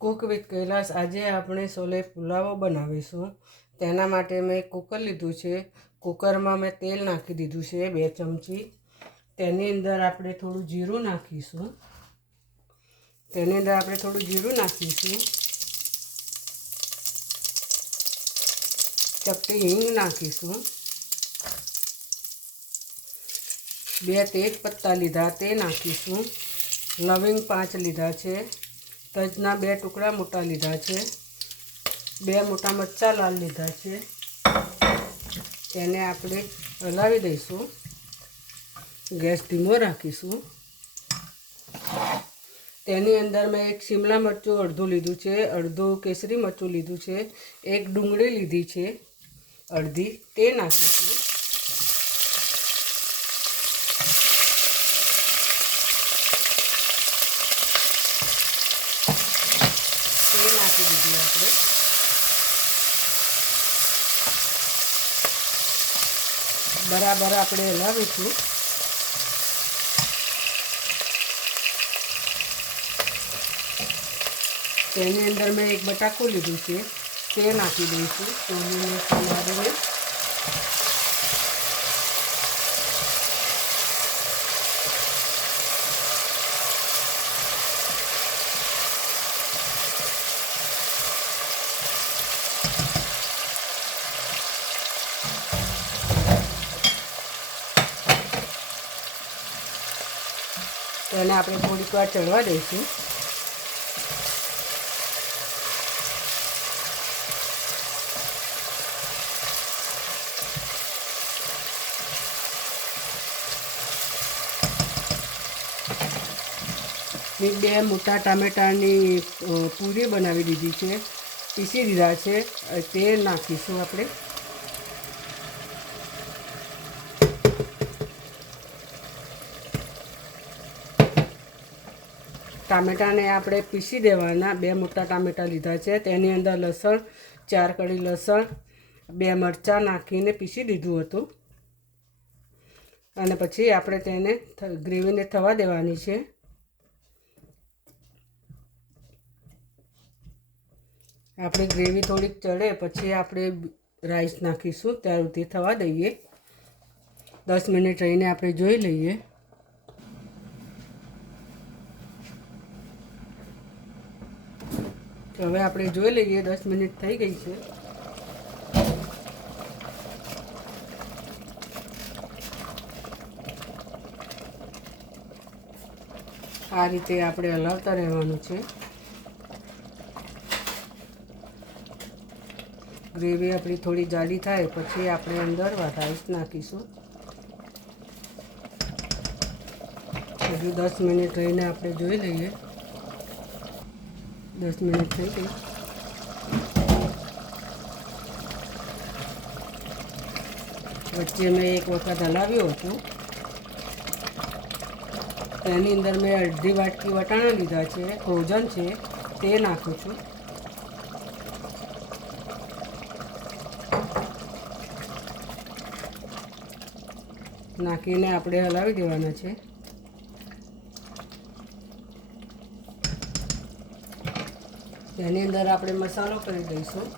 Cook with Kailash આજે આપણે છોલે પુલાવ બનાવીશું। તેના માટે મેં કુકર લીધું છે। કુકરમાં મેં તેલ નાખી દીધું છે 2 ચમચી। તેની અંદર આપણે થોડું જીરું નાખીશું। ચપટી હિંગ નાખીશું। 2 તેજ પત્તા લીધા તે નાખીશું। લવિંગ 5 લીધા છે। તજના 2 ટુકડા મોટા લીધા છે। 2 મોટા મરચાં લાલ લીધા છે। તેને આપણે હલાવી દઈશું। ગેસ ધીમો રાખીશું। તેની અંદર મેં 1 શિમલા મરચું અડધું લીધું છે, અડધું કેસરી મરચું લીધું છે, 1 ડુંગળી લીધી છે અડધી, તે નાખીશું। તે નાખી દીધું આપણે। બરાબર આપણે હલાવીશું। તેની અંદર મેં 1 બટાકું લીધું છે, તે નાખી દઈશું ચોલીને સમારીને। તેને આપણે થોડીક વાર ચડવા દઈશું। મેં 2 મોટા ટામેટાની પૂરી બનાવી દીધી છે, પીસી દીધા છે, તે નાખીશું આપણે। ટામેટાને આપણે પીસી દેવાના। 2 મોટા ટામેટા લીધા છે, તેની અંદર લસણ 4 કળી લસણ, 2 મરચાં નાખીને પીસી દીધું હતું। અને પછી આપણે તેને ગ્રેવીને થવા દેવાની છે। આપણે ગ્રેવી થોડીક ચડે પછી આપણે રાઈસ નાખીશું, ત્યાં સુધી થવા દઈએ। 10 મિનિટ રહીને આપણે જોઈ લઈએ। હવે આપણે જોઈ લઈએ 10 મિનિટ થઈ ગઈ છે। આ રીતે આપણે હલાવતા રહેવાનું છે। ગ્રેવી આપણી થોડી જાડી થાય પછી આપણે અંદર રાઈસ નાખીશું। હજુ 10 મિનિટ રહીને આપણે જોઈ લઈએ। 10 મિનિટ થઈ ગઈ। વચ્ચે મેં 1 વખત હલાવ્યું હતું। તેની અંદર મેં અડધી વાટકી વટાણા લીધા છે, ફ્રોઝન છે, તે નાખું છું। નાખીને આપણે હલાવી દેવાના છે। તેની અંદર આપણે મસાલો કરી દઈશું।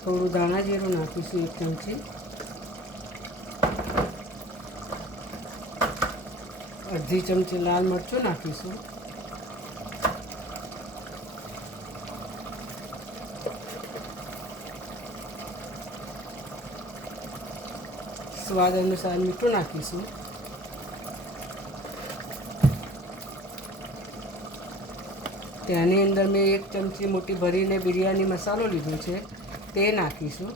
થોડું ધાણા જીરું નાખીશું 1 ચમચી, અડધી ચમચી લાલ મરચું નાખીશું, સ્વાદ અનુસાર મીઠું નાખીશું। તેની અંદર મેં 1 ચમચી મોટી ભરીને બિરયાની મસાલો લીધો છે, તે નાખીશું।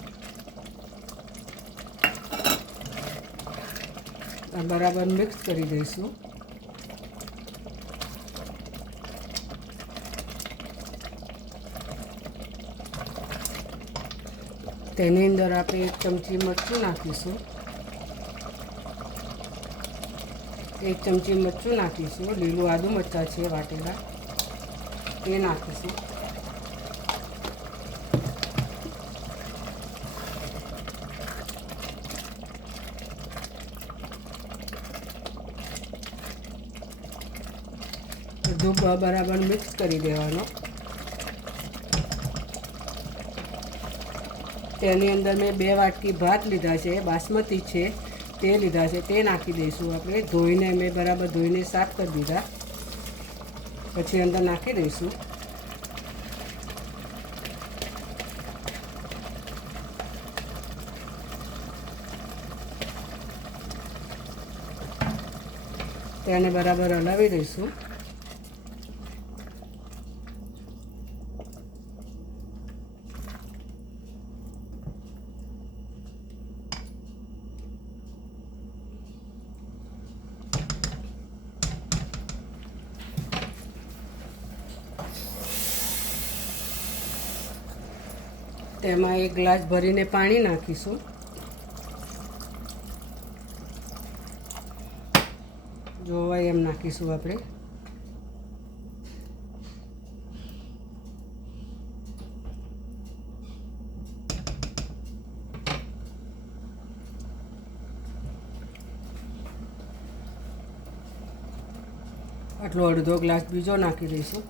બરાબર મિક્સ કરી દઈશું। તેની અંદર આપણે 1 ચમચી મરચું નાખીશું। 1 ચમચી મરચું નાખીશું। લીલું આદું મરચાં છે વાટેલા, તે નાખીશું। બધું બરાબર મિક્સ કરી દેવાનો. તેની અંદર મેં 2 વાટકી ભાત લીધા છે, બાસમતી છે તે લીધા છે, તે નાખી દઈશું આપણે. ધોઈને મેં બરાબર ધોઈને સાફ કરી દીધા, પછી અંદર નાખી દઈશું. તેને બરાબર હલાવી દઈશું. તેમાં 1 ગ્લાસ ભરીને પાણી નાખીશું. જોવાય એમ નાખીશું આપણે. આટલો અડધો ગ્લાસ બીજો નાખી દઈશું.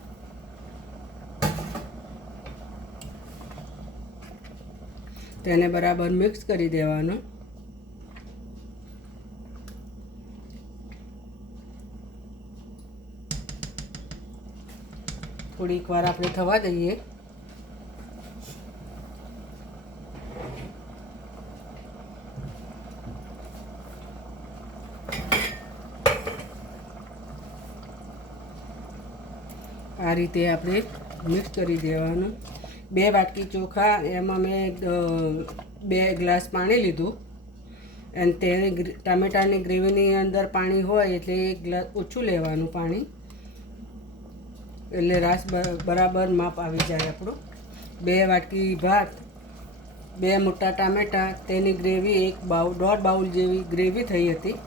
તેને બરાબર મિક્સ કરી દેવાનું. થોડીક વાર આપણે થવા દઈએ. આ રીતે આપણે મિક્સ કરી દેવાનું. 2 વાટકી ચોખા, એમાં મેં 2 ગ્લાસ પાણી લીધું અને તે ટામેટાની ગ્રેવીની અંદર પાણી હોય એટલે 1 ગ્લાસ ઓછું લેવાનું પાણી, એટલે રાસ બરાબર માપ આવી જાય આપણું. 2 વાટકી ભાત, 2 મોટા ટામેટાં, તેની ગ્રેવી 1.5 બાઉલ જેવી ગ્રેવી થઈ હતી.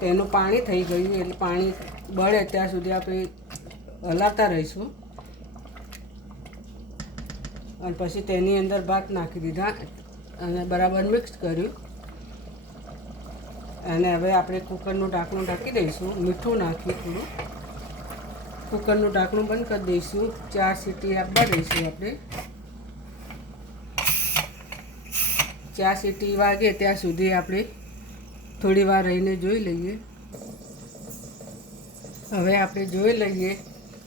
તેનું પાણી થઈ ગયું, એટલે પાણી બળે ત્યાં સુધી આપણે હલાવતા રહીશું. અને પછી તેની અંદર ભાત નાખી દીધા અને બરાબર મિક્સ કર્યું. અને હવે આપણે કુકરનું ઢાંકણું ઢાંકી દઈશું. મીઠું નાખી થોડું કુકરનું ઢાંકણું બંધ કરી દઈશું. 4 સીટી આપવા દઈશું આપણે. 4 સીટી વાગે ત્યાં સુધી આપણે થોડી વાર રહીને જોઈ લઈએ. હવે આપણે જોઈ લઈએ.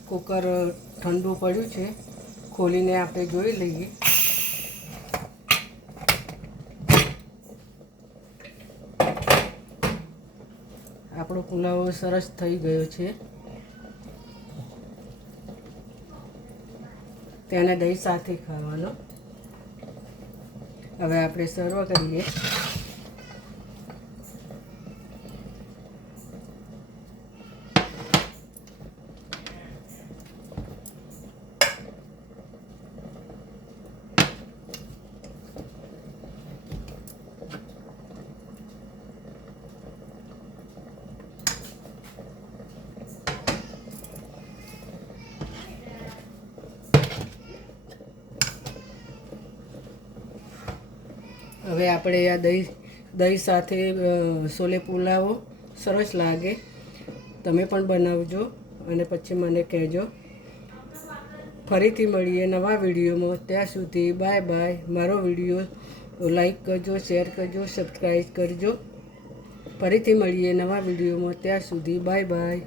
કુકર ઠંડુ પડ્યું છે, ખોલીને આપણે જોઈ લઈએ. આપણો પુલાવ સરસ થઈ ગયો છે. તેને દહીં સાથે ખાવાનો. હવે આપણે સર્વ કરીએ. હવે આપણે આ દહીં સાથે છોલે પુલાવ સરસ લાગે. તમે પણ બનાવજો અને પછી મને કહેજો. ફરીથી મળીએ નવા વિડીયોમાં. ત્યાં સુધી બાય બાય. મારો વિડીયો લાઈક કરજો, શેર કરજો, સબસ્ક્રાઈબ કરજો. ફરીથી મળીએ નવા વિડીયોમાં. ત્યાં સુધી બાય બાય.